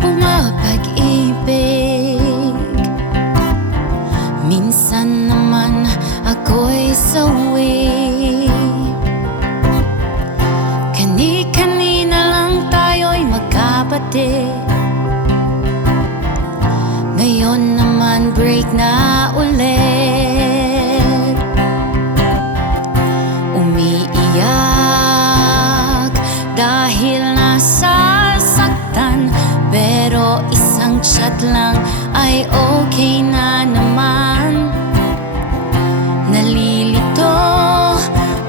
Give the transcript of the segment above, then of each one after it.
pumapag-ibig. Minsan naman ako'y sawi. Kani-kanina lang tayo'y magkapatid. Ngayon naman break na ulit. Umiiyak dahil nasasaktan, pero isang chat lang ay okay na naman. Nalilito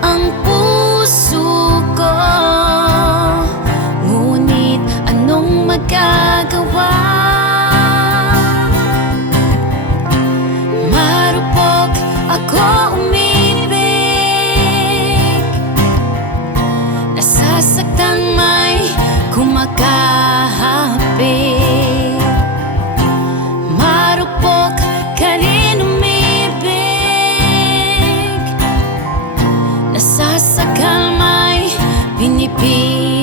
ang puso ko, ngunit anong magagawa? Marupok ako umibig, nasasaktan may kumakahapit. Marupok ka rin umibig, nasasakal may pinipig.